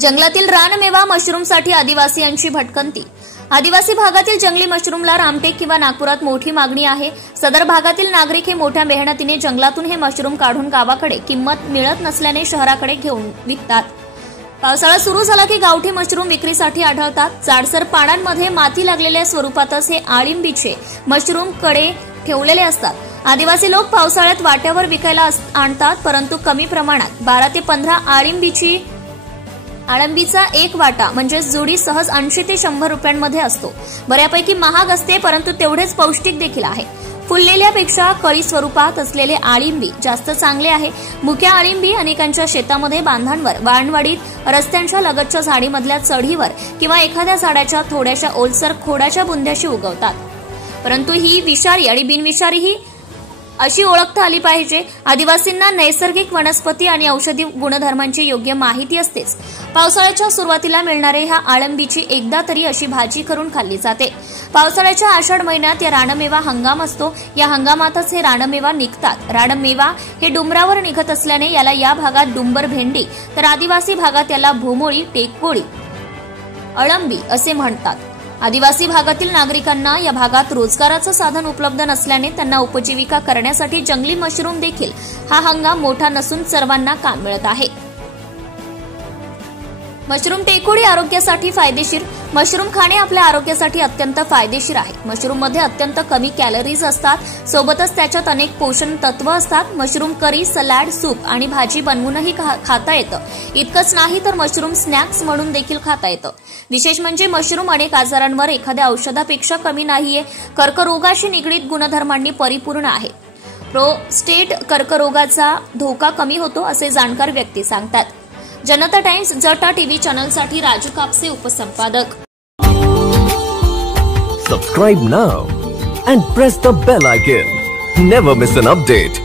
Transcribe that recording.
जंगलातील रानमेवा मशरूमसाठी आदिवासीयांची भटकंती। आदिवासी भागातील जंगली मशरूमला रामटेक किंवा नागपुरात मोठी मागणी आहे। सदर भागातील नागरिक हे मोठ्या मेहनतीने जंगलातून हे मशरूम काढून गावाकडे किंमत मिळत नसल्याने शहराकडे घेऊन विकतात। पावसाळा सुरू झाला की गावठी मशरूम विक्रीसाठी आढळतात। जाडसर पानांमध्ये माती लागलेल्या स्वरूपातच हे आळिंबीचे मशरूम कडे ठेवलेले असतात। आदिवासी लोक पावसाळ्यात वाट्यावर विकायला आणतात, परंतु कमी प्रमाणात 12 ते 15 आळंबीचा एक वाटा म्हणजे जुडी सहज 80 ते 100 रुपयांमध्ये असतो। बऱ्यापैकी महाग असते, परंतु तेवढेच पौष्टिक देखील आहे। फुललेल्यापेक्षा कळी स्वरूपात असलेले आळिंबी जास्त चांगले आहे। मुख्य आळिंबी अनेकांच्या शेतामध्ये, बांधांवर, वाळवंटीत, रस्त्यांच्या लगतच्या झाडीमधल्या चढीवर किंवा एखाद्या झाडाच्या थोड्याशा ओलसर खोडाच्या बुंद्याशी उगवतात। परंतु ही विषारी आणि बिनविषारी अशी ओळखता आली पाहिजे। आदिवासींना नैसर्गिक वनस्पती आणि औषधी गुणधर्मांची योग्य माहिती असतेच। पावसाळ्याच्या सुरुवातीला मिळणाऱ्या ह्या आळंबीची एकदा तरी अशी भाजी करून खाल्ली जाते। पावसाळ्याच्या आषाढ महिन्यात या रानमेवा हंगाम असतो। या हंगामातच हे रानमेवा निघतात। रानमेवा हे डोंगरावर निघत असल्याने याला या भागात डुंबर भेंडी तर आदिवासी भागात याला भोमोळी, टेकोळी, अळंबी असे म्हणतात। आदिवासी भागातील नागरिकांना या भागात रोजगाराचं साधन उपलब्ध नसल्याने त्यांना उपजीविका करण्यासाठी जंगली मशरूम देखील हा हंगाम मोठा नसून सर्वांना काम मिळत आहे। मशरूम टेकोडी आरोग्यासाठी फायदेशीर। मशरूम खाणे आपल्या आरोग्यासाठी अत्यंत फायदेशीर आहे। मशरूममध्ये अत्यंत कमी कॅलरीज असतात, सोबतच त्याच्यात अनेक पोषण तत्व असतात। मशरूम करी, सलाड, सूप आणि भाजी बनवूनही खाता येतं। इतकंच नाही तर मशरूम स्नॅक्स म्हणून देखील खाता येतं। विशेष म्हणजे मशरूम अनेक आजारांवर एखाद्या औषधापेक्षा कमी नाहीये। कर्करोगाशी निगडीत गुणधर्मांनी परिपूर्ण आहे। प्रोस्टेट कर्करोगाचा धोका कमी होतो असे जाणकार व्यक्ती सांगतात। जनता टाइम्स जटा टीव्ही चॅनलसाठी राजू कापसे, उपसंपादक। Subscribe now and press the bell icon. Never miss an update.